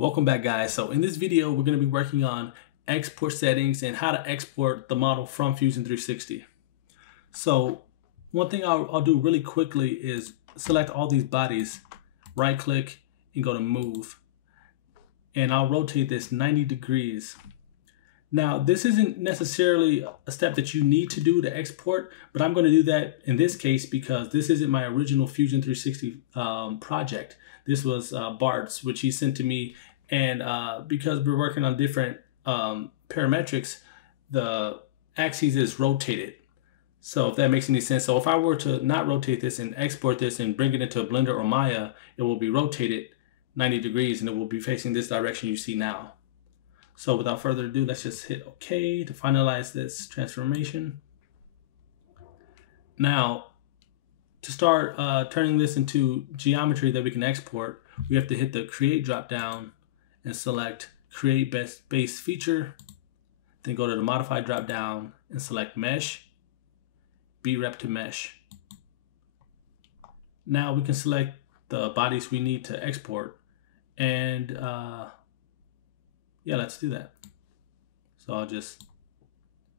Welcome back, guys. So in this video, we're going to be working on export settings and how to export the model from Fusion 360. So one thing I'll do really quickly is select all these bodies, right click and go to move. And I'll rotate this 90 degrees. Now, this isn't necessarily a step that you need to do to export, but I'm going to do that in this case because this isn't my original Fusion 360 project. This was Bart's, which he sent to me. And because we're working on different parametrics, the axis is rotated. So if that makes any sense. So if I were to not rotate this and export this and bring it into Blender or Maya, it will be rotated 90 degrees and it will be facing this direction you see now. So without further ado, let's just hit OK to finalize this transformation. Now, to start turning this into geometry that we can export, we have to hit the Create drop down and select Create Base Feature. Then go to the Modify drop down and select Mesh, B-Rep to Mesh. Now we can select the bodies we need to export, and yeah, let's do that. So I'll just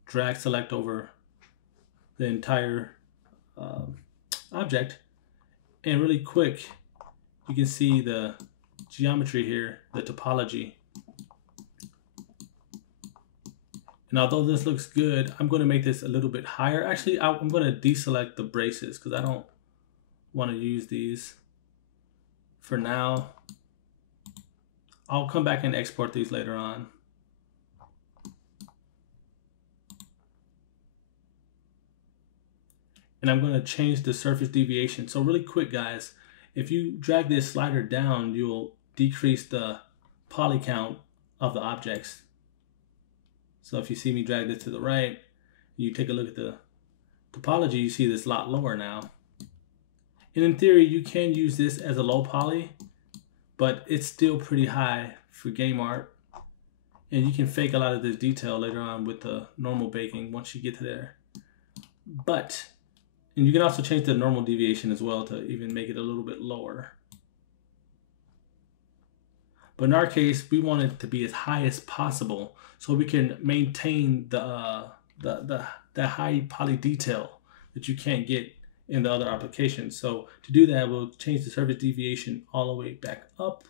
drag select over the entire object, and really quick you can see the geometry here, the topology. And although this looks good, I'm going to make this a little bit higher. Actually, I'm going to deselect the braces because I don't want to use these for now. I'll come back and export these later on. And I'm going to change the surface deviation. So really quick, guys, if you drag this slider down, you'll decrease the poly count of the objects. So if you see me drag this to the right, you take a look at the topology, you see this a lot lower now. And in theory, you can use this as a low poly, but it's still pretty high for game art. And you can fake a lot of this detail later on with the normal baking once you get to there. And you can also change the normal deviation as well to even make it a little bit lower. But in our case, we want it to be as high as possible so we can maintain the high poly detail that you can't get in the other applications. So to do that, we'll change the surface deviation all the way back up.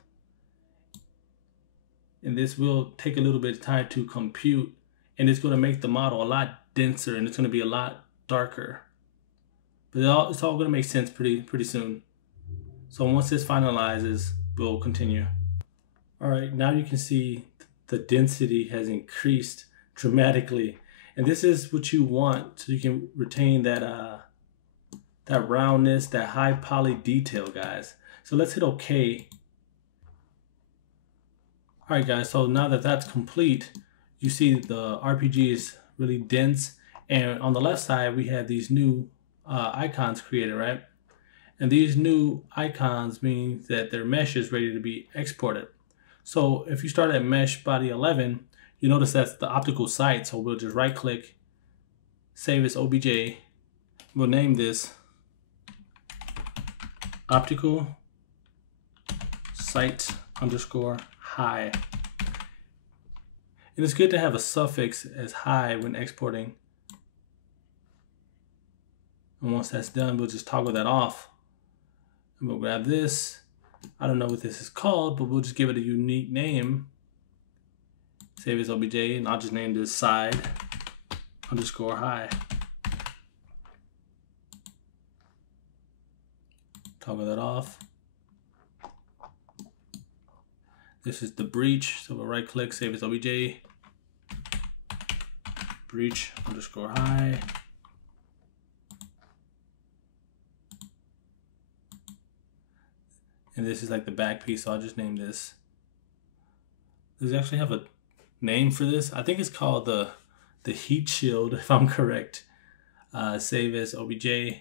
And this will take a little bit of time to compute, and it's going to make the model a lot denser and it's going to be a lot darker. But it's all going to make sense pretty soon. So once this finalizes, we'll continue. All right, now you can see the density has increased dramatically. And this is what you want so you can retain that that roundness, that high poly detail, guys. So let's hit OK. All right, guys, so now that that's complete, you see the RPG is really dense. And on the left side, we have these new icons created, right? And these new icons mean that their mesh is ready to be exported. So if you start at mesh body 11, you notice that's the optical site. So we'll just right click, save as OBJ. We'll name this optical site underscore high. And it's good to have a suffix as high when exporting. And once that's done, we'll just toggle that off. And we'll grab this. I don't know what this is called, but we'll just give it a unique name. Save as OBJ, and I'll just name this side underscore high. Toggle that off. This is the breach, so we'll right click, save as OBJ. Breach underscore high. And this is like the back piece, so I'll just name this. Does it actually have a name for this? I think it's called the heat shield, if I'm correct. Save as OBJ, and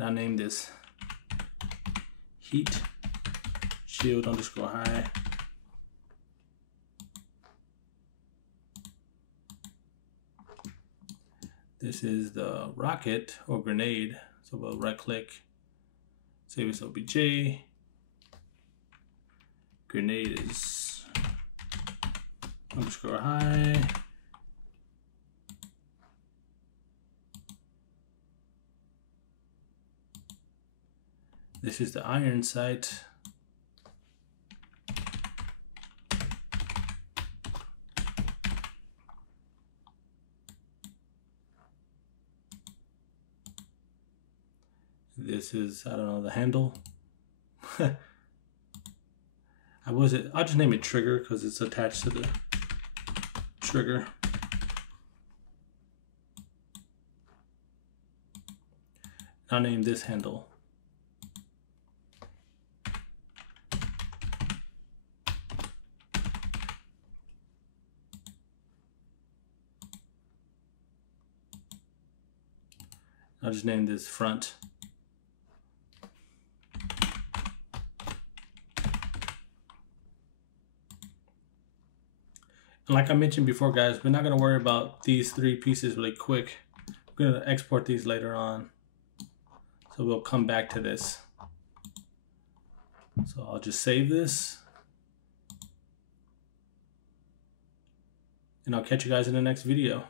I'll name this heat shield underscore high. This is the rocket or grenade, so we'll right click, save as OBJ. grenade is underscore high. This is the iron sight. This is, I don't know, the handle. I'll just name it trigger because it's attached to the trigger. I'll name this handle. I'll just name this front. And like I mentioned before, guys, we're not going to worry about these three pieces really quick. We're going to export these later on. So we'll come back to this. So I'll just save this. And I'll catch you guys in the next video.